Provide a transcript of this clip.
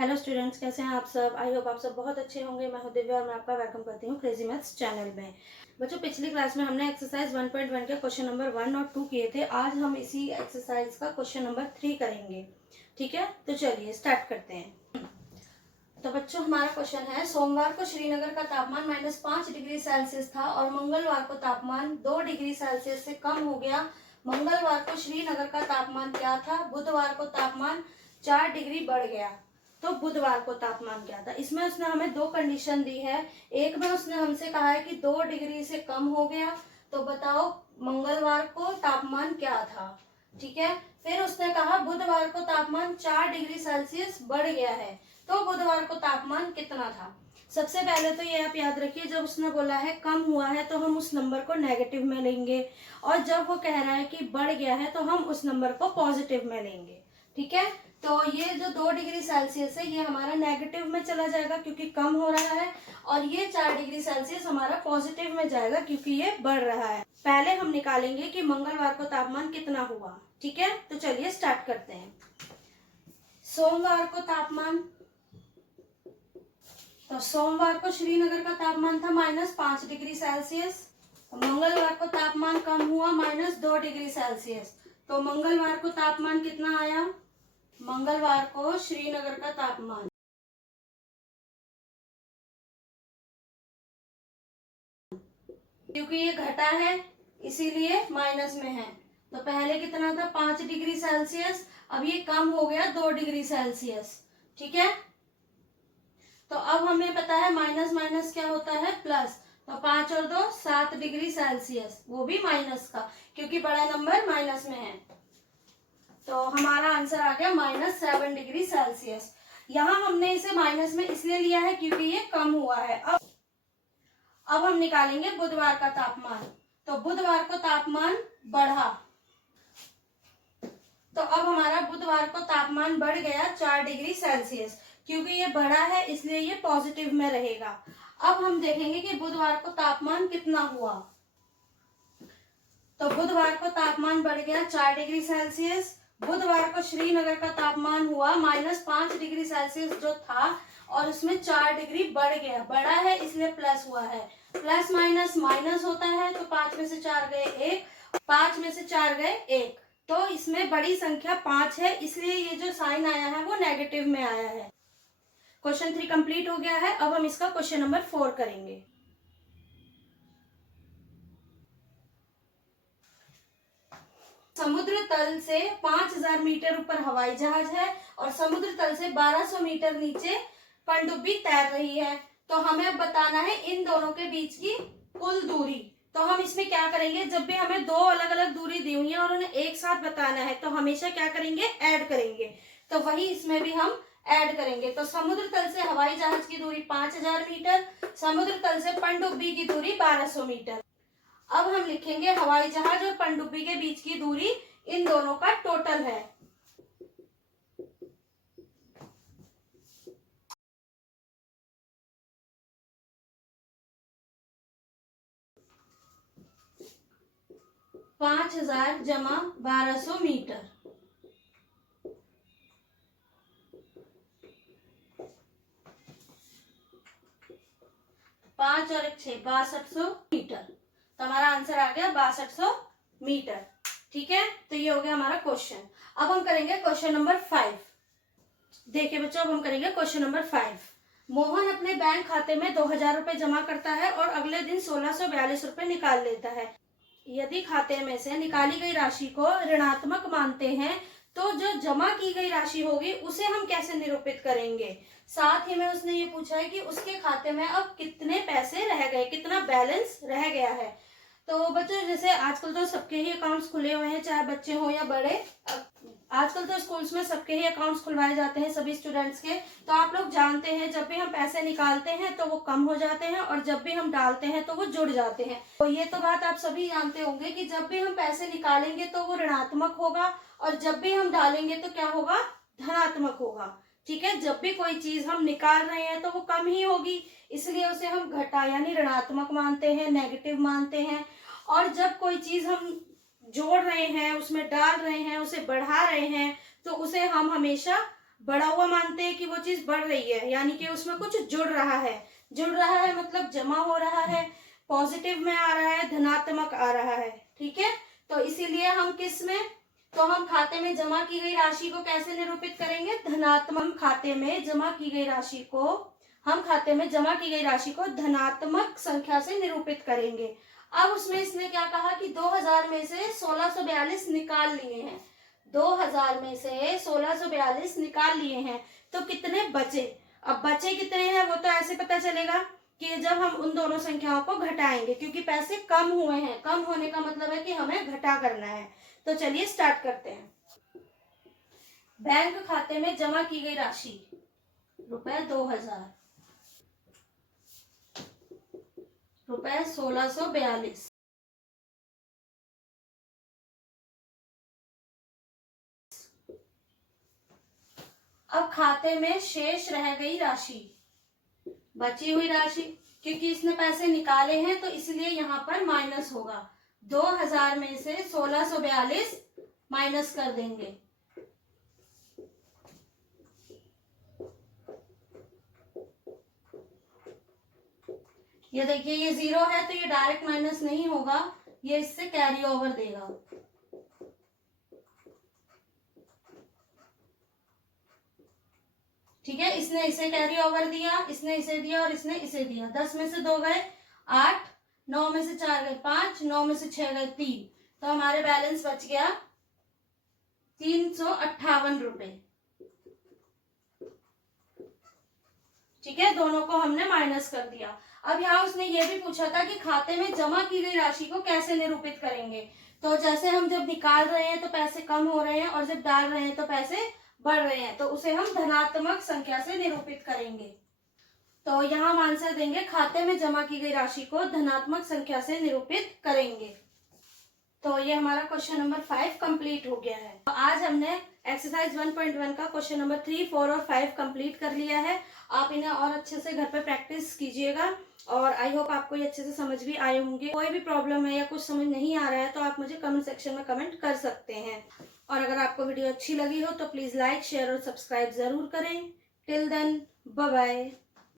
Hello students, कैसे हैं आप सब। आई होप आप सब बहुत अच्छे होंगे। मैं हूं दिव्या और मैं आपका वेलकम करती हूं क्रेजी मैथ्स चैनल में। बच्चों, पिछली क्लास में हमने एक्सरसाइज 1.1 के क्वेश्चन नंबर 1 और 2 किए थे। आज हम इसी एक्सरसाइज का क्वेश्चन नंबर 3 करेंगे। ठीक है, तो चलिए स्टार्ट करते हैं। तो बच्चों, हमारा क्वेश्चन है, सोमवार को श्रीनगर का तापमान -5 डिग्री सेल्सियस था और मंगलवार को तापमान 2 डिग्री सेल्सियस से कम हो गया। मंगलवार को श्रीनगर का तापमान क्या था? बुधवार को तापमान 4 डिग्री बढ़ गया। तो बुधवार को तापमान क्या था? इसमें उसने हमें दो कंडीशन दी है। एक में उसने हमसे कहा है कि 2 डिग्री से कम हो गया। तो बताओ मंगलवार को तापमान क्या था। ठीक है, फिर उसने कहा बुधवार को तापमान 4 डिग्री सेल्सियस बढ़ गया है। तो बुधवार को तापमान कितना था? सबसे पहले तो ये आप याद रखिए, जब उसने बोला है कम हुआ है तो हम उस नंबर को नेगेटिव में लेंगे, और जब वो कह रहा है कि बढ़ गया है तो हम उस नंबर को पॉजिटिव में लेंगे। ठीक है, तो ये जो 2 डिग्री सेल्सियस है ये हमारा नेगेटिव में चला जाएगा क्योंकि कम हो रहा है, और ये 4 डिग्री सेल्सियस हमारा पॉजिटिव में जाएगा क्योंकि ये बढ़ रहा है। पहले हम निकालेंगे कि मंगलवार को तापमान कितना हुआ। ठीक है, तो चलिए स्टार्ट करते हैं। सोमवार को तापमान, तो सोमवार को श्रीनगर का तापमान था -5 डिग्री सेल्सियस। मंगलवार को तापमान कम हुआ -2 डिग्री सेल्सियस। तो मंगलवार को तापमान कितना आया? मंगलवार को श्रीनगर का तापमान, क्योंकि ये घटा है इसीलिए माइनस में है। तो पहले कितना था? 5 डिग्री सेल्सियस। अब ये कम हो गया 2 डिग्री सेल्सियस। ठीक है, तो अब हमें पता है माइनस माइनस क्या होता है? प्लस। तो 5 और 2 7 डिग्री सेल्सियस, वो भी माइनस का, क्योंकि बड़ा नंबर माइनस में है। तो हमारा आंसर आ गया -7 डिग्री सेल्सियस। यहाँ हमने इसे माइनस में इसलिए लिया है क्योंकि ये कम हुआ है। अब हम निकालेंगे बुधवार का तापमान। तो बुधवार को तापमान बढ़ा, तो अब हमारा बुधवार को तापमान बढ़ गया 4 डिग्री सेल्सियस। क्योंकि ये बढ़ा है इसलिए ये पॉजिटिव में रहेगा। अब हम देखेंगे कि बुधवार को तापमान कितना हुआ। तो बुधवार को तापमान बढ़ गया 4 डिग्री सेल्सियस। बुधवार को श्रीनगर का तापमान हुआ -5 डिग्री सेल्सियस जो था, और उसमें 4 डिग्री बढ़ गया। बढ़ा है इसलिए प्लस हुआ है। प्लस माइनस माइनस होता है, तो 5 में से 4 गए 1, 5 में से 4 गए 1। तो इसमें बड़ी संख्या 5 है, इसलिए ये जो साइन आया है वो नेगेटिव में आया है। क्वेश्चन 3 कंप्लीट हो गया है। अब हम इसका क्वेश्चन नंबर 4 करेंगे। समुद्र तल से 5000 मीटर ऊपर हवाई जहाज है और समुद्र तल से 1200 मीटर नीचे पनडुब्बी तैर रही है। तो हमें अब बताना है इन दोनों के बीच की कुल दूरी। तो हम इसमें क्या करेंगे, जब भी हमें दो अलग अलग दूरी दी हुई है और उन्हें एक साथ बताना है तो हमेशा क्या करेंगे? ऐड करेंगे। तो वही इसमें भी हम ऐड करेंगे। तो समुद्र तल से हवाई जहाज की दूरी 5000 मीटर, समुद्र तल से पनडुब्बी की दूरी 1200 मीटर। अब हम लिखेंगे हवाई जहाज और पनडुब्बी के बीच की दूरी इन दोनों का टोटल है। पांच 5000 जमा 1200 मीटर। 5 और 1 6 6200 मीटर। तो हमारा आंसर आ गया 6200 मीटर। ठीक है, तो ये हो गया हमारा क्वेश्चन। अब हम करेंगे क्वेश्चन नंबर 5। देखिए बच्चों, अब हम करेंगे क्वेश्चन नंबर 5। मोहन अपने बैंक खाते में 2000 रुपए जमा करता है और अगले दिन 1642 रुपए निकाल लेता है। यदि खाते में से निकाली गई राशि को ऋणात्मक मानते हैं तो जो जमा की गई राशि होगी उसे हम कैसे निरूपित करेंगे। साथ ही में उसने ये पूछा है कि उसके खाते में अब कितने पैसे रह गए, कितना बैलेंस रह गया है। तो बच्चों, जैसे आजकल तो सबके ही अकाउंट्स खुले हुए हैं, चाहे बच्चे हो या बड़े। आजकल तो स्कूल्स में सबके ही अकाउंट्स खुलवाए जाते हैं, सभी स्टूडेंट्स के। तो आप लोग जानते हैं, जब भी हम पैसे निकालते हैं तो वो कम हो जाते हैं और जब भी हम डालते हैं तो वो जुड़ जाते हैं। तो ये तो बात आप सभी जानते होंगे कि जब भी हम पैसे निकालेंगे तो वो ऋणात्मक होगा और जब भी हम डालेंगे तो क्या होगा? धनात्मक होगा। ठीक है, जब भी कोई चीज हम निकाल रहे हैं तो वो कम ही होगी, इसलिए उसे हम घटा यानी ऋणात्मक मानते हैं, नेगेटिव मानते हैं। और जब कोई चीज हम जोड़ रहे हैं, उसमें डाल रहे हैं, उसे बढ़ा रहे हैं, तो उसे हम हमेशा बढ़ा हुआ मानते हैं कि वो चीज बढ़ रही है, यानी कि उसमें कुछ जुड़ रहा है। जुड़ रहा है मतलब जमा हो रहा है, पॉजिटिव में आ रहा है, धनात्मक आ रहा है। ठीक है, तो इसीलिए हम किस में, तो हम खाते में जमा की गई राशि को कैसे निरूपित करेंगे, धनात्मक। खाते में जमा की गई राशि को, हम खाते में जमा की गई राशि को धनात्मक संख्या से निरूपित करेंगे। अब उसमें इसने क्या कहा कि 2000 में से 1642 निकाल लिए हैं। 2000 में से 1642 निकाल लिए हैं, तो कितने बचे। अब बचे कितने हैं वो तो ऐसे पता चलेगा कि जब हम उन दोनों संख्याओं को घटाएंगे, क्योंकि पैसे कम हुए हैं। कम होने का मतलब है कि हमें घटा करना है। तो चलिए स्टार्ट करते हैं। बैंक खाते में जमा की गई राशि रुपए 2000, रुपए 1642। अब खाते में शेष रह गई राशि, बची हुई राशि, क्योंकि इसने पैसे निकाले हैं तो इसलिए यहाँ पर माइनस होगा। 2000 में से 1642 माइनस कर देंगे। ये देखिए ये 0 है तो ये डायरेक्ट माइनस नहीं होगा, ये इससे कैरी ओवर देगा। ठीक है, इसने इसे कैरी ओवर दिया, इसने इसे दिया और इसने इसे दिया। 10 में से 2 गए 8, 9 में से 4 गए 5, 9 में से 6 गए 3, तो हमारे बैलेंस बच गया 358 रुपए। ठीक है, दोनों को हमने माइनस कर दिया। अब यहाँ उसने ये भी पूछा था कि खाते में जमा की गई राशि को कैसे निरूपित करेंगे। तो जैसे हम जब निकाल रहे हैं तो पैसे कम हो रहे हैं और जब डाल रहे हैं तो पैसे बढ़ रहे हैं, तो उसे हम धनात्मक संख्या से निरूपित करेंगे। तो यहाँ हम आंसर देंगे खाते में जमा की गई राशि को धनात्मक संख्या से निरूपित करेंगे। तो ये हमारा क्वेश्चन नंबर 5 कंप्लीट हो गया है। तो आज हमने एक्सरसाइज 1.1 का क्वेश्चन नंबर 3, 4 और 5 कंप्लीट कर लिया है। आप इन्हें और अच्छे से घर पे प्रैक्टिस कीजिएगा और आई होप आपको ये अच्छे से समझ भी आए होंगे। कोई भी प्रॉब्लम है या कुछ समझ नहीं आ रहा है तो आप मुझे कमेंट सेक्शन में कमेंट कर सकते हैं। और अगर आपको वीडियो अच्छी लगी हो तो प्लीज लाइक, शेयर और सब्सक्राइब जरूर करें। Till then bye bye.